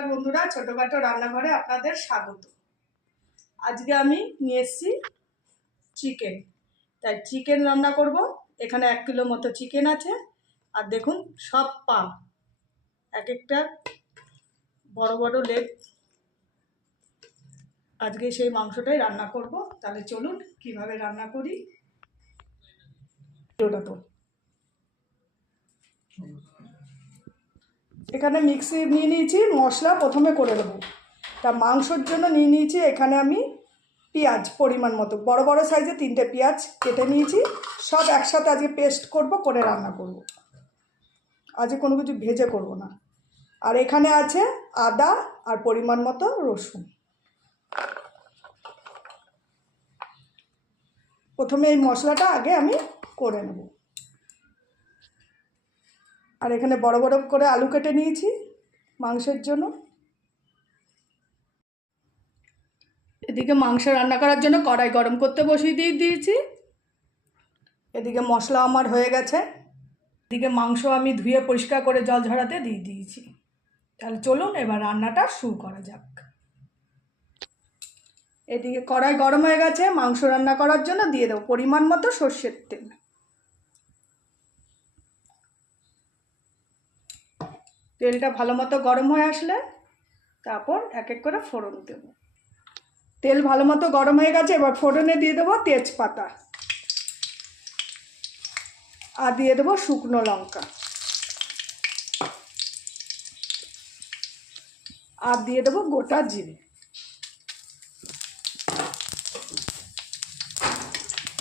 আর বন্ধুরা, ছোটখাটো রান্নাঘরে আপনাদের স্বাগত। আজকে আমি নিয়ে এসেছি চিকেন। তাই চিকেন রান্না করব। এখানে 1 কিলো মতো চিকেন আছে। আর দেখুন সব পা, এক একটা বড় বড় লেগ। আজকে সেই মাংসটাই রান্না করব। তাহলে চলুন কিভাবে রান্না করি। ওটা তো এখানে মিক্সি নিয়ে নিয়েছি, মশলা প্রথমে করে দেবো। তা মাংসর জন্য নিয়ে নিয়েছি এখানে আমি পেঁয়াজ পরিমাণ মতো, বড় বড় সাইজে 3টে পেঁয়াজ কেটে নিয়েছি। সব একসাথে আজকে পেস্ট করে রান্না করব। আজকে কোনো কিছু ভেজে করব না। আর এখানে আছে আদা আর পরিমাণ মতো রসুন। প্রথমে এই মশলাটা আগে আমি করে নেব। আর এখানে বড় বড় করে আলু কেটে নিয়েছি মাংসের জন্য। এদিকে মাংস রান্না করার জন্য কড়াই গরম করতে বসিয়ে দিয়েছি। এদিকে মশলা আমার হয়ে গেছে। এদিকে মাংস আমি ধুয়ে পরিষ্কার করে জল ঝরাতে দিয়ে দিয়েছি। তাহলে চলুন এবার রান্নাটা শুরু করা যাক। এদিকে কড়াই গরম হয়ে গেছে। মাংস রান্না করার জন্য দিয়ে দেবো পরিমাণ মতো সর্ষের তেল। তেলটা ভালো মতো গরম হয়ে আসলে তারপর এক এক করে ফোড়ন দেব। তেল ভালো মতো গরম হয়ে গেছে। এবার ফোড়নে দিয়ে দেবো তেজপাতা, আর দিয়ে দেবো শুকনো লঙ্কা, আর দিয়ে দেবো গোটা জিরে।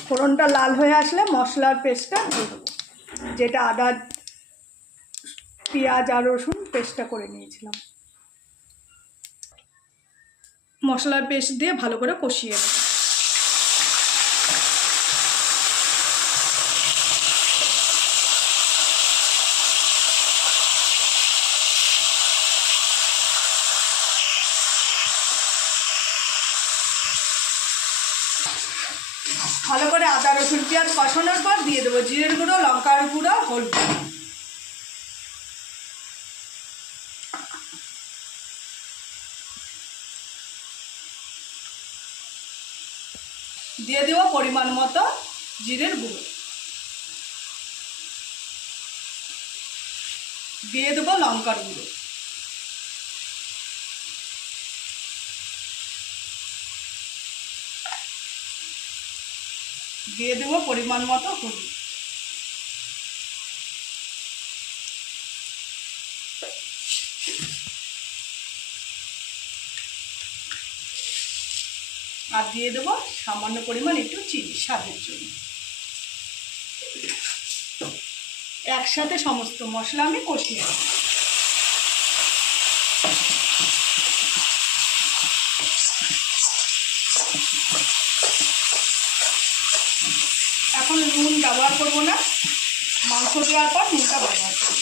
ফোড়নটা লাল হয়ে আসলে মশলার পেস্টটা দিয়ে দেবো, যেটা আদা পেঁয়াজ আর রসুন পেস্টটা করে নিয়েছিলাম। মশলার পেস্ট দিয়ে ভালো করে কষিয়ে নেব। ভালো করে আদা রসুন পেঁয়াজ কষানোর পর দিয়ে দেবো জিরের গুঁড়ো, লঙ্কার গুঁড়ো, হলুদ। দিয়ে দেবো পরিমাণ মতো জিরের গুঁড়ো। দিয়ে দেবো লঙ্কার গুঁড়ো। দিয়ে দেবো পরিমাণ মতো হলুদ। আর দিয়ে দেবো সামান্য পরিমাণ একটু চিনি স্বাদের জন্য। একসাথে সমস্ত মশলা আমি কষিয়ে নেব। এখন নুন ব্যবহার করব না, মাংস দেওয়ার পর নুনটা ব্যবহার করব।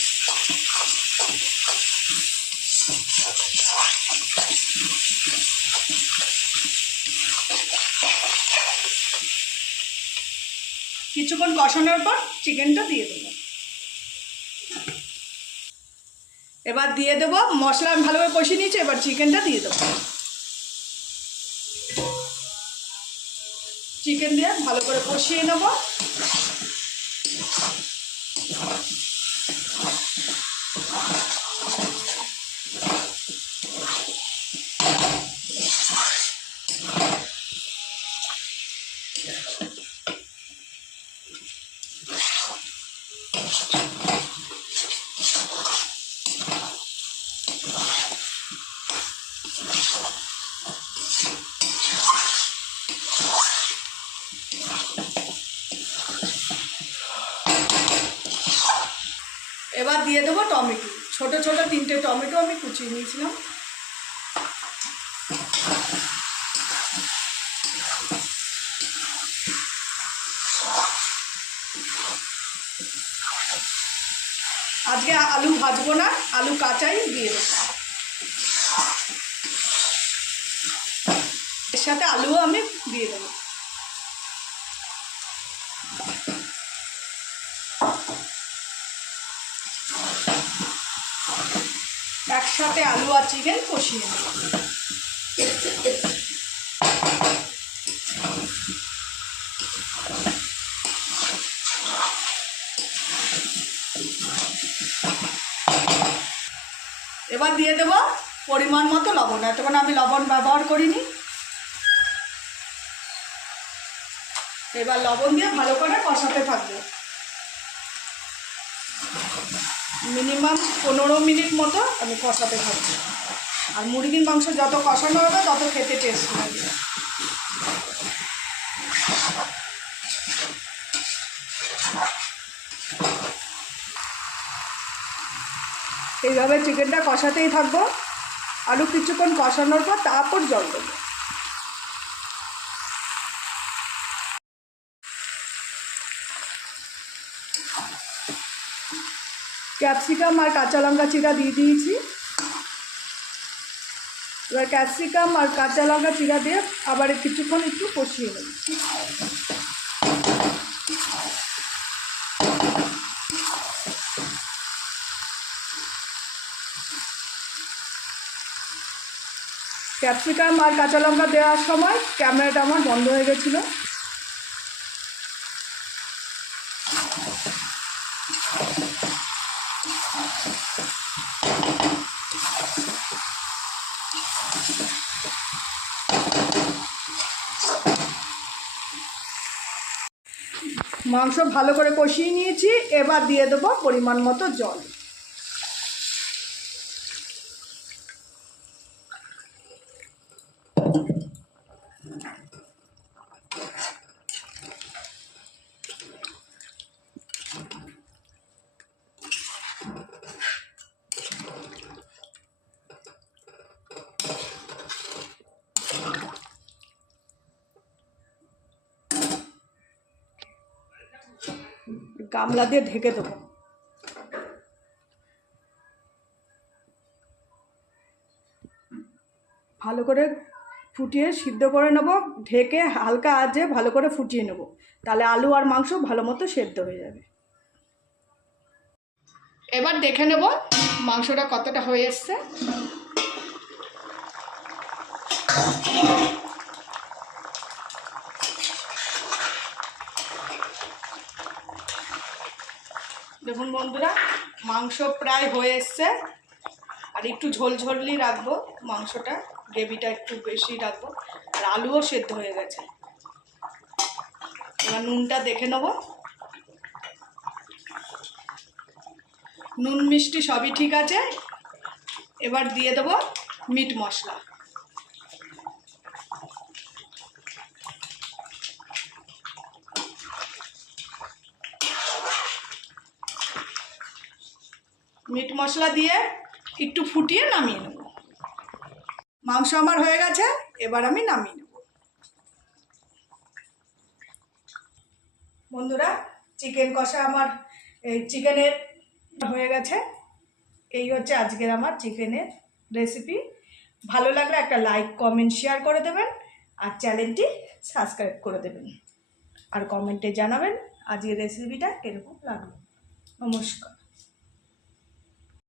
কিছুক্ষণ কষানোর পর চিকেনটা দিয়ে দেবো। এবার দিয়ে দেবো মশলা আমি ভালোভাবে কষিয়ে নিয়েছি। এবার চিকেনটা দিয়ে দেবো। চিকেন দিয়ে ভালো করে কষিয়ে নেব। এবার দিয়ে দেবো টমেটো। ছোট ছোট 3টে টমেটো আমি কুচিয়ে নিয়েছিলাম। আজকে আলু ভাজবো না, আলু কাঁচাই দিয়ে দেবো। এর সাথে আলুও আমি দিয়ে দেবো। একসাথে সাথে আলু আর চিকেন কষিয়ে নেব। এবার দিয়ে দেব পরিমাণ মতো লবণ। এতক্ষণ আমি লবণ ব্যবহার করিনি। এবার লবণ দিয়ে ভালো করে কষাতে থাকবো। মিনিমাম 15 মিনিট মতো আমি কষাতে থাকবো। আর মুরগির মাংস যত কষানো হবে তত খেতে টেস্ট লাগবে। এইভাবে চিকেনটা কষাতেই থাকবো। আলু কিছুক্ষণ কষানোর পর তারপর জল দেবো। ক্যাপসিকাম আর কাঁচা লঙ্কা চিরা দিয়ে দিয়েছি। এবার ক্যাপসিকাম আর কাঁচা লঙ্কা চিরা দিয়ে আবার কিছুক্ষণ একটু কষিয়ে নেব। ক্যাপসিকাম আর কাঁচা লঙ্কা দেওয়ার সময় ক্যামেরাটা আমার বন্ধ হয়ে গেছিলো। মাংস ভালো করে কষিয়ে নিয়েছি। এবার দিয়ে দেবো পরিমাণ মতো জল। গামলা দিয়ে ঢেকে দেবো। ভালো করে ফুটিয়ে সিদ্ধ করে নেব। ঢেকে হালকা আঁচে ভালো করে ফুটিয়ে নেব, তাহলে আলু আর মাংস ভালো মতো সেদ্ধ হয়ে যাবে। এবার দেখে নেব মাংসটা কতটা হয়ে এসছে। দেখুন বন্ধুরা, মাংস প্রায় হয়ে এসছে। আর একটু ঝোলঝোলই রাখবো মাংসটা, গ্রেভিটা একটু বেশি রাখবো। আর আলুও সেদ্ধ হয়ে গেছে। এবার নুনটা দেখে নেব। নুন মিষ্টি সবই ঠিক আছে। এবার দিয়ে দেবো মিট মশলা। মিট মশলা দিয়ে একটু ফুটিয়ে নামিয়ে নেব। মাংস আমার হয়ে গেছে, এবার আমি নামিয়ে নেব। বন্ধুরা, চিকেন কষা আমার চিকেনের হয়ে গেছে। এই হচ্ছে আজকের আমার চিকেনের রেসিপি। ভালো লাগলে একটা লাইক কমেন্ট শেয়ার করে দেবেন আর চ্যানেলটি সাবস্ক্রাইব করে দেবেন। আর কমেন্টে জানাবেন আজকের রেসিপিটা কীরকম লাগলো। নমস্কার।